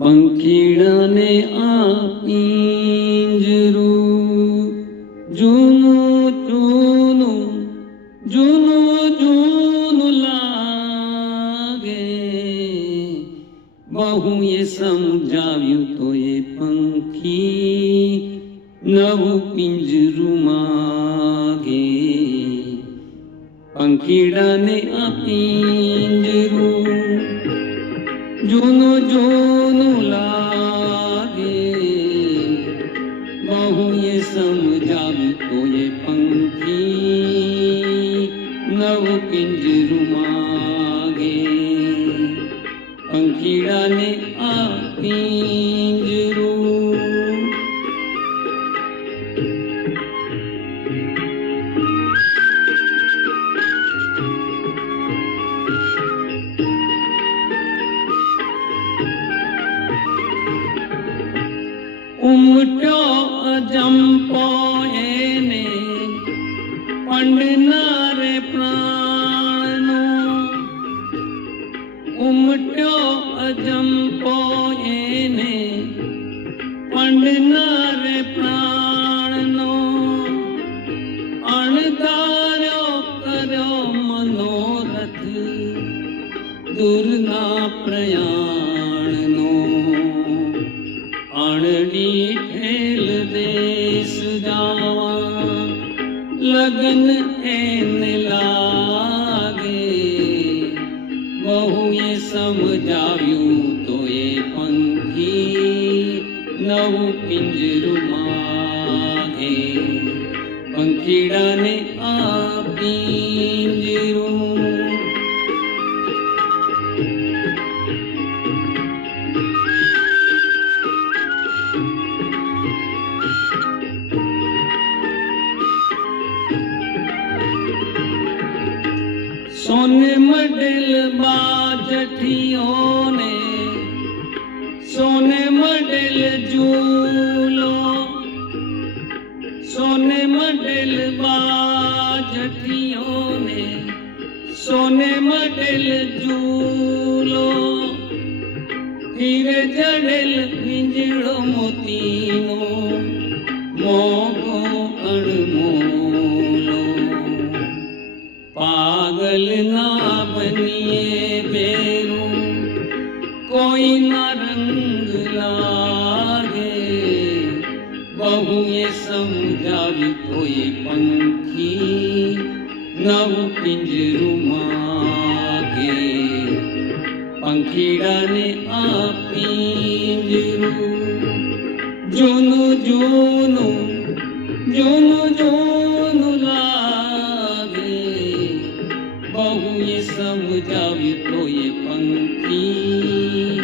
પંખીડાને આ પિંજરું જૂનું જૂનું જૂનું જૂનું લાગે. બહુએ સમજાવ્યું તો એ પંખી નવું પિંજરું માગે. પંખીડાને આ પિંજરું જૂનું જૂનું લાગે. બહુએ સમજાવ્યું તો એ પંખી નવું પિંજરું માગે. પંખીડાને આ પિંજરું ઉમટ્યો અજંપો એને પંડના રે પ્રાણનો. ઉમટ્યો અજંપો એને પંડના રે પ્રાણનો. અણધાર્યો કર્યો મનોરથ દૂરના પ્રયાણનો. અણડી ઠેલ દેશ જાવા લગન એને લાગે. બહુએ સમજાવ્યું તો એ પંખી નવું પિંજરું માગે. પંખીડાને આ પિંજરું સોને મડેલ બાજઠીઓને સોને મડેલ ઝૂલો. સોને મડેલ બાજઠીઓને સોને મડેલ ઝૂલો. હીરે જડેલ પિંજડો મોતીનો મોગો અણમોલો. પાગલ ના બનીએ બેરું કોઈ ના રંગ લાગે. બહુએ સમજાવ્યું તો એ પંખી નવું પિંજરું માગે. પંખીડાને આ પિંજરું જૂનું જૂનું જૂનું જૂનું લાગે. બહુએ સમજાવ્યું તો એ પંખી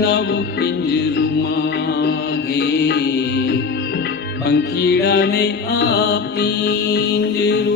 નવું પિંજરું માગે. પંખીડાને આ પિંજરું